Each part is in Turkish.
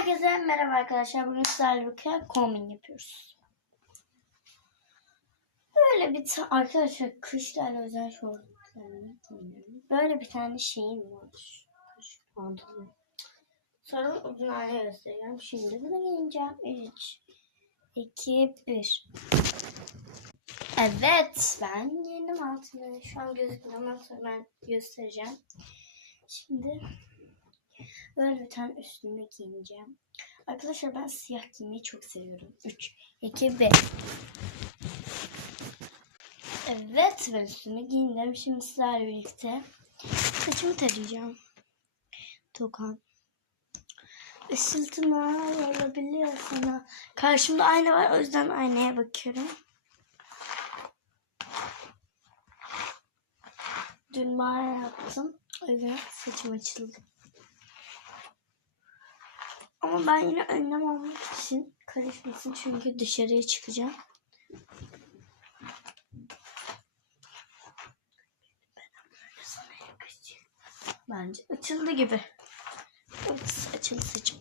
Herkese merhaba arkadaşlar. Bugün sizlerle birlikte yapıyoruz. Böyle bir ta- arkadaşlar kışlarla özel şortlarını. Böyle bir tane şeyim var. Kış pantolon. Sonra uzun hale göstereceğim. Şimdi bunu giyeceğim. 3, 2, 1. Evet ben giyindim altını. Şu an gözükmüyor ama sonra ben göstereceğim. Şimdi Böyle bir tane üstüme giyineceğim. Arkadaşlar ben siyah giymeyi çok seviyorum. 3, 2, 1. Evet ben üstüme giyindim. Şimdi sizlerle birlikte saçımı tarayacağım. Tokan. Isıltına olabiliyor sana. Karşımda ayna var o yüzden aynaya bakıyorum. Dün banyo yaptım. O yüzden saçım açıldı. Ama ben yine önlem almak için karışmasın çünkü dışarıya çıkacağım. Bence açıldı gibi. Evet, açıldı saçım.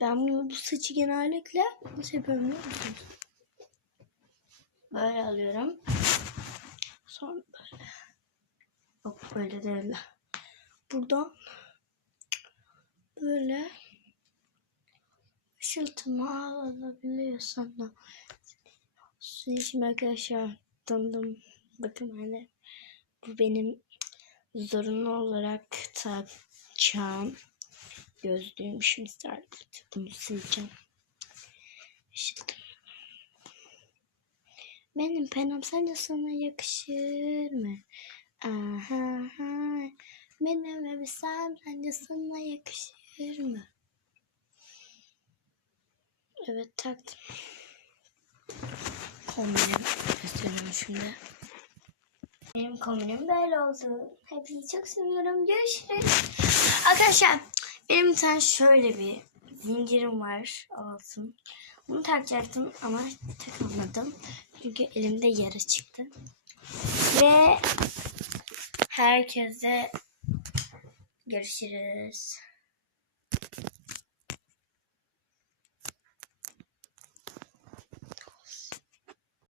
Ben bunu, bu saçı genellikle nasıl yapıyorum biliyor musunuz? Böyle alıyorum. Sonra böyle. Yok böyle değil. Buradan böyle ışıltıma alabiliyor sana. Şimdi arkadaşlar döndüm. Bakın hani bu benim zorunlu olarak takacağım gözlüğüm. Şimdi sizlerle bunu sileceğim. Işıltım. Benim penam sence sana yakışır mı? Aha. Benim elbisem sence sana yakışır mı? Evet taktım. Kombinim gösteriyorum şimdi. Benim kombinim böyle oldu. Hepinizi çok seviyorum. Görüşürüz. Arkadaşlar benim bir tane şöyle bir zincirim var altın. Bunu takacaktım ama takamadım. Çünkü elimde yara çıktı. Ve herkese görüşürüz.